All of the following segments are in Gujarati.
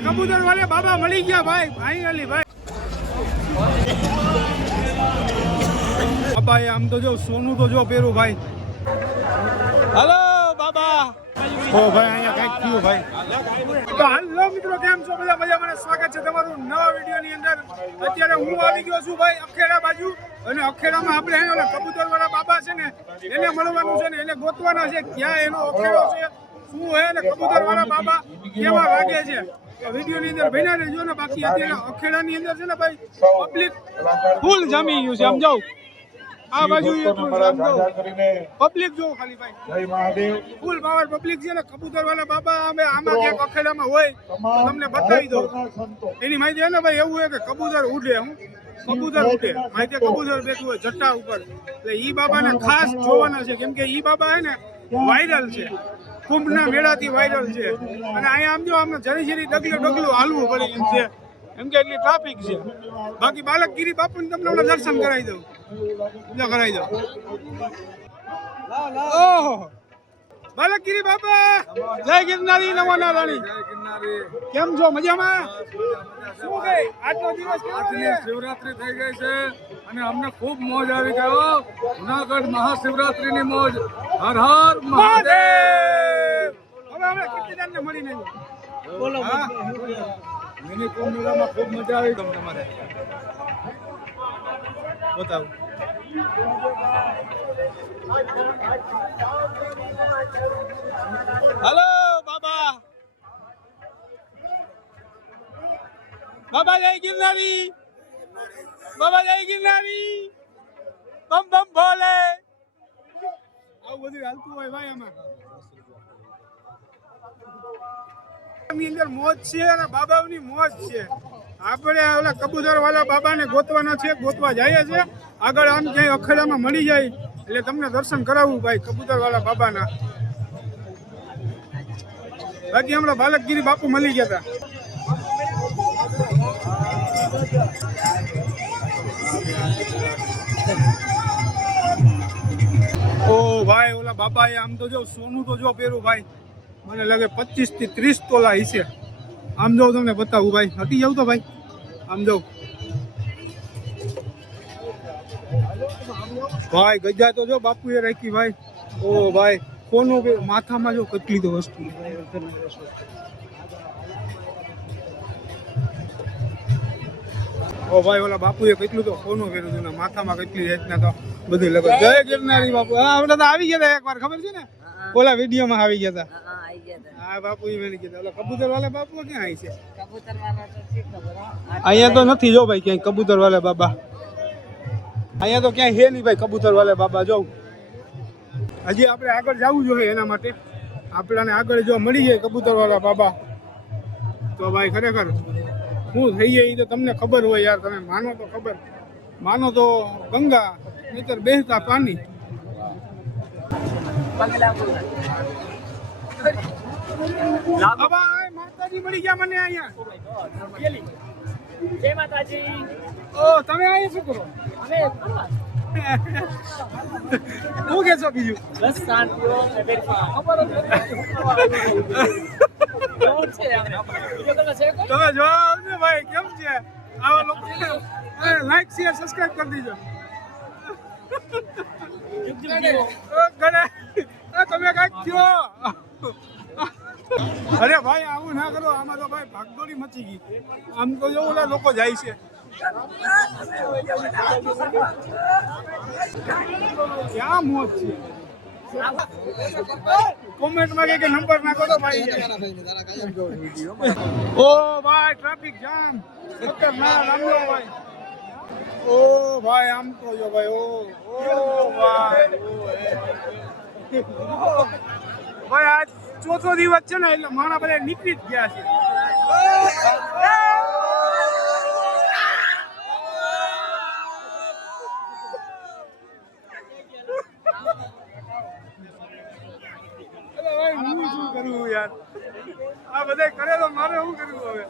કબૂતર વાલે બાબા મળી ગયા ભાઈ, ફાઇનલી ભાઈ. બાબા આમ તો જો સોનું તો જો પહેરું ભાઈ. હાલો બાબા. ઓ ભાઈ અહીંયા કઈક થયું ભાઈ. તો હાલો મિત્રો, કેમ છો બધા? મજામાં. સ્વાગત છે તમારું નવા વિડીયોની અંદર. અત્યારે હું આવી ગયો છું ભાઈ અખેડા બાજુ, અને અખેડામાં આપણે ઓલા કબૂતર વાળા બાબા છે ને એને મળવાનું છે ને એને ગોતવાના છે. ક્યાં એનો અખેડો છે, શું હે ને કબૂતર વાળા બાબા કેવા લાગે છે, વિડીયોની અંદર બન્યા રહેજો ને. બાકી અત્યારે અખેડાની અંદર છે ને ભાઈ પબ્લિક ફૂલ જમી ગયું છે. આમ જાવ આ બાજુ પબ્લિક જો ખાલી ભાઈ, જય મહાદેવ, ફૂલ પાવર પબ્લિક છે ને. કબૂતર વાળા બાબા અમે આમાં ક્યાંક અખેડામાં હોય તો તમને બતાવી દઉં. એની માહિતી છે ને ભાઈ એવું હોય કે કબૂતર ઉડે, હું કબૂતર ઉડે માહિતી, કબૂતર બેઠું હોય જટ્ટા ઉપર. એટલે ઈ બાબાને ખાસ જોવાના છે, કેમ કે ઈ બાબા હે ને વાયરલ છે, કુંભના મેળાથી વાયરલ છે. અને અહીંયા આમ જો આમને જરી જરી ડગલું હાલવું પડે એમ છે, એમ કે એટલી ટ્રાફિક છે. બાકી બાલકગીરી બાપુને તમને હમણાં દર્શન કરાવી દઉં, કરાવી દઉં. ઓહો બાલકગીરી બાપા, જય ગિરનારી, નવાના રાણી. કેમ છો? મજામાં? શું ગઈ આજનો દિવસ? આજની શિવરાત્રી થઈ ગઈ છે અને અમને ખૂબ મોજ આવી ગયો. જુનાગઢ મહાશિવરાત્રીની મોજ. હર હર મહાદેવ. હવે અમે કીર્તિદાનને મળીને બોલો. મિની કુંભ મેળામાં ખૂબ મજા આવી. તમારે બતાવું. હલો બાબા. બાબા જય ગિરનારી, બાબા જય ગિરનારી, બમ બમ ભોલે. આવું બધું હાલતું હોય ભાઈ આમાં. ની અંદર મોજ છે અને બાબાઓની મોજ છે. આપણે ઓલા કબૂતર વાળા બાબાને ગોતવાના છે, ગોતવા જઈએ છે. આગળ આમ ક્યાંય અખેડામાં મળી જાય એટલે તમને દર્શન કરાવવું ભાઈ કબૂતર વાળા બાબાના. બાકી હમણાં બાલકગીરી બાપુ મળી ગયા હતા. ઓ ભાઈ ઓલા બાબાએ આમ તો જો સોનું તો જો પહેરું ભાઈ, મને લાગે 25 થી 30 તોલા હશે. આમ જો તમને બતાવું ભાઈ, હટી જાવ તો ભાઈ. આમ જો ભાઈ ગજા તો જો બાપુએ રાખી ભાઈ. ઓ ભાઈ કોનો માથામાં જો કેટલી તો વસ્તુ. ઓ ભાઈ ઓલા બાપુએ કેટલું તો કોનું કર્યું હતું ને માથામાં કેટલી રીતના તો બધું લગો. જય ગિરનારી બાપુ. હા હમણાં તો આવી ગયા હતા એકવાર, ખબર છે ને ઓલા વિડીયોમાં આવી ગયા હતા. હા બાપુ મળી ગયા. ઓલા કબૂતર વાળા બાપુ ક્યાં આવી છે? અહીંયા તો નથી જો ભાઈ ક્યાંય કબૂતર વાળા બાબા. અહીંયા તો ક્યાંય હે નહીં ભાઈ કબૂતર વાળા બાબા. જો હજી આપણે આગળ જવું જોઈએ, એના માટે આપણાને આગળ જો મળી જાય કબૂતર વાળા બાબા તો ભાઈ ખરેખર શું થઈ જાય એ તો તમને ખબર હોય યાર. તમે માનો તો ખબર, માનો તો ગંગા, નહીતર બેહતા પાણી. માતાજી મળી ગયા મને અહીંયા. જય માતાજી. ઓ તમે અહીંયા શું કરો? શું કેશો બીજું? બસ શાંતિ. તમે જોવા ને ભાઈ કેમ છે આવા લોકો? લાઈક શેર સબસ્ક્રાઇબ કરી દીજો. તમે કઈક કયો? અરે ભાઈ આવું ના કરો, આમાં તો ભાઈ ભાગદોડી મચી ગઈ. આમ તો જો ઓલા લોકો જાય છે. ક્યાં મોજ છે? કોમેન્ટમાં કે નંબર નાખો તો ભાઈ. ઓ ભાઈ ટ્રાફિક જામ ખતરનાક. આમ જો ભાઈ. ઓ ભાઈ આમ તો જો ભાઈ. ઓ ભાઈ ભાઈ આજ ચોથો દિવસ છે ને એટલે માણા બધા નીકળી જ ગયા છે. હું શું કરું યાર? આ બધા કરે તો મારે શું કરવું હવે?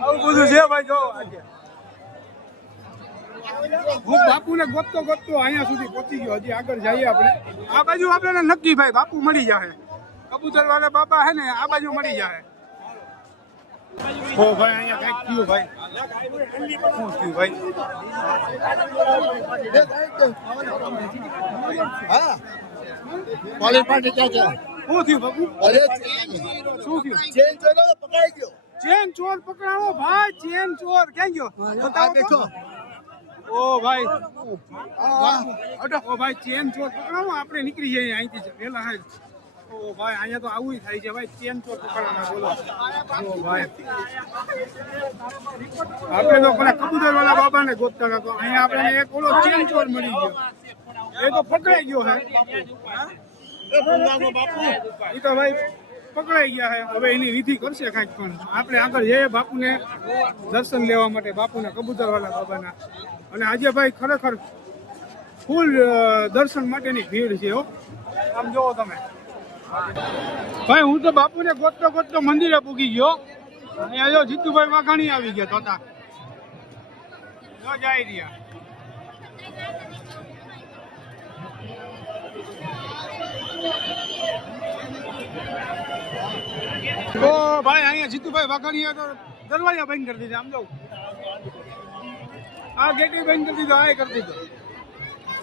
આવું બધું છે ભાઈ. જો આજે હું બાપુને ગોતતો અહીંયા સુધી પહોંચી ગયો. હજી આગળ જઈએ આપણે. આ બાજુ આપણે નક્કી ભાઈ બાપુ મળી જાય. કબૂતર વાળા બાબા હે ને આ બાજુ મળી જાય. ઓ ભાઈ અહીંયા કઈક થયું ભાઈ, શું થયું ભાઈ? હા કોલી પાટી ક્યાં છે? શું થયું બાપુ? અરે શું થયું? ચેન ચોરો પકડાઈ ગયો. ચેન ચોર પકડાવો ભાઈ, ચેન ચોર ક્યાં ગયો? આ દેખો. ઓ ભાઈ, આ ઓ ભાઈ ચેન ચોર પકડાવો, આપણે નીકળી જઈએ અહીંથી વેલા હાલ. ઓ ભાઈ અહીંયા તો આવું થાય છે ભાઈ, ચેન ચોર પકડવાના બોલો. ઓ ભાઈ આપણે તો પેલા કબૂતર વાળા બાબાને ગોતતા હતા, તો અહીંયા આપણે એક ઓલો ચેન ચોર મળી ગયો, એ તો પકડાઈ ગયો હે. એ તો ભાઈ પકડાઈ ગયા હે, હવે એની વિધિ કરશે કાંઈક. પણ આપણે આગળ જઈએ બાપુને દર્શન લેવા માટે, બાપુના કબૂતર વાળા બાબાના. અને આજે ભાઈ ખરેખર ફૂલ દર્શન માટેની ભીડ છે હો. આમ જોવો તમે ભાઈ, હું તો બાપુને ગોતતો ગોતતો મંદિરે પૂગી ગયો. અહીંયા જો જીતુભાઈ વાઘાણી આવી ગયા તોતા જો જાય રહ્યા. તો ભાઈ અહીંયા જીતુભાઈ વાઘાણીએ તો દરવાજા બંધ કરી દીધા. આમ જો આ ગેટી બંધ કરી દીધો, આ કરી દીધો.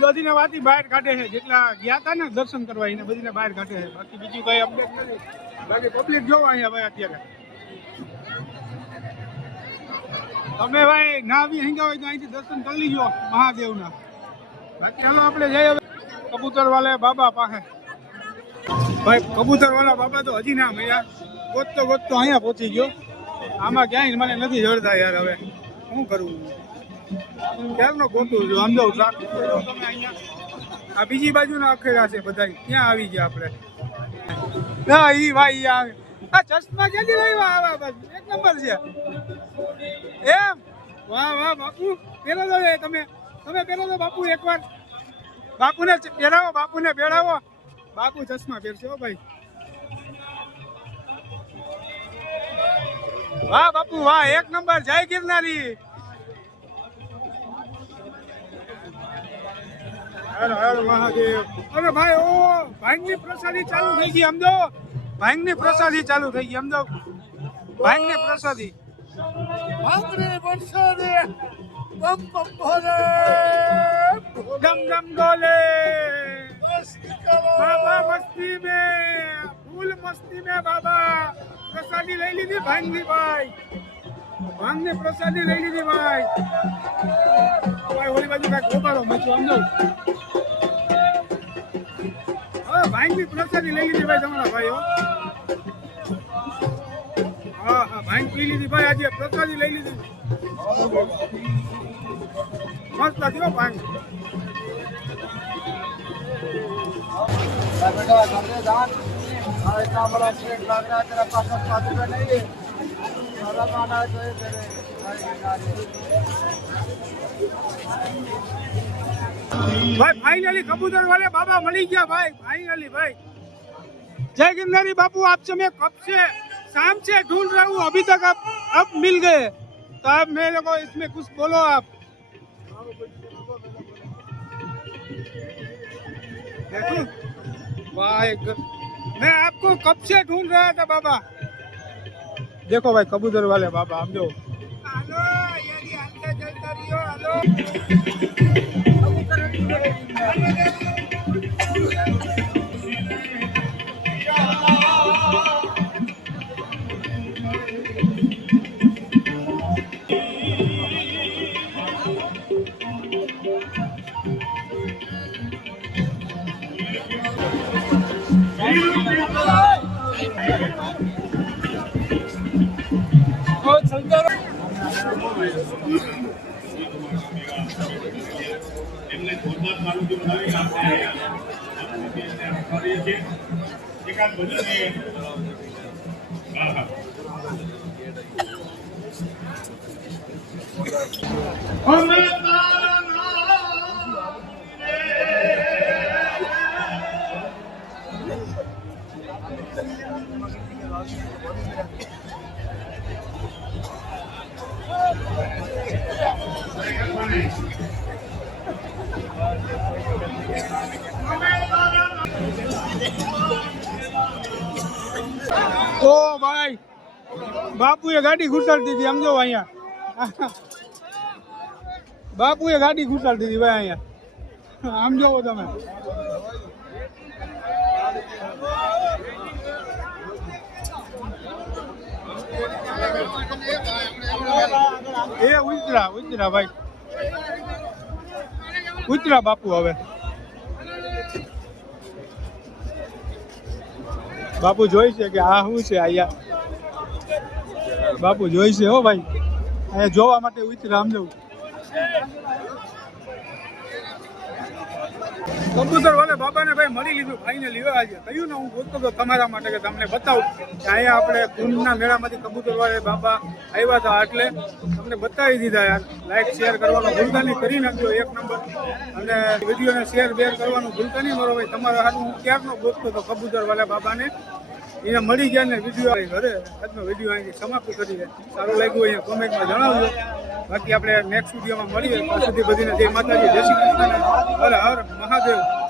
બધીને વાતી બહાર કાઢે છે, જેટલા ગયા હતા ને દર્શન કરવા એને બધીને બહાર કાઢે છે. બાકી બીજું કઈ અપડેટ નથી. બાકી પબ્લિક જોવો અહીંયા ભાઈ અત્યારે. તમે ભાઈ ના આવી હિંગા હોય તો અહીંથી દર્શન કરી લીજો મહાદેવના. બાકી હાલો આપણે જઈએ કબૂતર વાળા બાબા પાસે. ભાઈ કબૂતર વાળા બાબા તો હજી ના મળ્યા. ગોતતો ગોતતો અહીંયા પહોંચી ગયો. આમાં ક્યાંય મને નથી જડતા યાર. હવે શું કરવું, ક્યારનો ગોતું છું. આમ જાઉં ટ્રાફિક તમે અહીંયા આ બીજી બાજુના અખેડા છે બધા, ત્યાં આવી ગયા આપણે. ના ઈ ભાઈ આ ચશ્મા ક્યાંથી લાવ્યા? આવા બસ એક નંબર છે એમ. વાહ વાહ બાપુ, પહેરો તો તમે પહેરો તો બાપુ એકવાર. બાપુને પહેરાવો, બાપુને પહેરાવો. બાપુ ચશ્મા પહેરશે હો ભાઈ. વાહ બાપુ વાહ, એક નંબર. જય ગિરનારી. મહાદેવ. અરે ભાઈ ઓ ભાંગની પ્રસાદી ચાલુ થઈ ગઈ. સમજો ભાંગની પ્રસાદી ચાલુ થઈ ગઈ. સમજો ભાંગની પ્રસાદી. ભાંગની પ્રસાદી બમ બમ ભોલે ગમ ગમ ડોલે. મસ્તી કરો બાબા મસ્તી में, फूल मस्ती में बाबा. प्रसादी લઈ લીધી ભાંગની ભાઈ. ભાંગની પ્રસાદી લઈ લીધી ભાઈ. ભાઈ ઓલી બાજુ કાંઈક ગોપાળો મચ્યો. સમજો ભાંગની પ્રસાદી લઈ લીધી ભાઈ તમારા ભાઈઓ. હા હા ભાંગ પી લીધી ભાઈ. આજે પ્રસાદી લઈ લીધી. મસ્ત હતી ભાંગ. બેટા ઘરે જાન આ इतना बड़ा पेट लग रहा है तेरा पास 5 रुपए नहीं है सारा माना है तो ये तेरे भाई फाइनली कबूतर वाले बाबा मली गया भाई. फाइनली भाई जय गिरनारी बापू. आपसे मैं कब से शाम से ढूंढ रहा हूँ, अभी तक आप अब मिल गए. तो अब मेरे को इसमें कुछ बोलो आप. देखो वाह, मैं आपको कब से ढूंढ रहा था बाबा. देखो भाई कबूतर वाले बाबा. हम जो हेलो यदि अंदर चलता रहियो. हेलो ओ भाई બાપુએ ગાડી ઘૂસાડતી હતી સમજો અહીંયા. બાપુએ ગાડી ઘૂસાડતી હતી ભાઈ અહીંયા આમ જોવો તમે. એ ઉતરા ઉતરા ભાઈ ઉતરા બાપુ. હવે બાપુ જોઈ છે કે આ શું છે અહીંયા. બાપુ જોઈ છે હો ભાઈ અહીંયા જોવા માટે ઉતરા આમ જવું. કબૂતર વાલે બાબાને ભાઈ મળી લીધું ફાઇનલી. આજે કહ્યું ને હું ગોતતો હતો તમારા માટે કે તમને બતાવું કે અહીંયા આપણે કુંભના મેળામાંથી કબૂતર વાલે બાબા આવ્યા હતા એટલે તમને બતાવી દીધા યાર. લાઈક શેર કરવાનું ભૂલતા નહીં, કરી નાખજો 1 નંબર. અને વિડીયોને શેર બેર કરવાનું ભૂલતા નહીં મારો ભાઈ. તમારા હાથમાં હું ક્યારનો ગોતતો હતો કબૂતર વાલે બાબાને, એને મળી ગયા ને વિડીયો ઘરે આજનો વિડીયો અહીંથી સમાપ્ત કરી દે. સારું લાગ્યું અહીંયા કોમેન્ટમાં જણાવજો. બાકી આપણે નેક્સ્ટ વિડીયોમાં મળીએ. ત્યાં સુધી બધીને જય માતાજી, જય શ્રી કૃષ્ણ, હર હર મહાદેવ.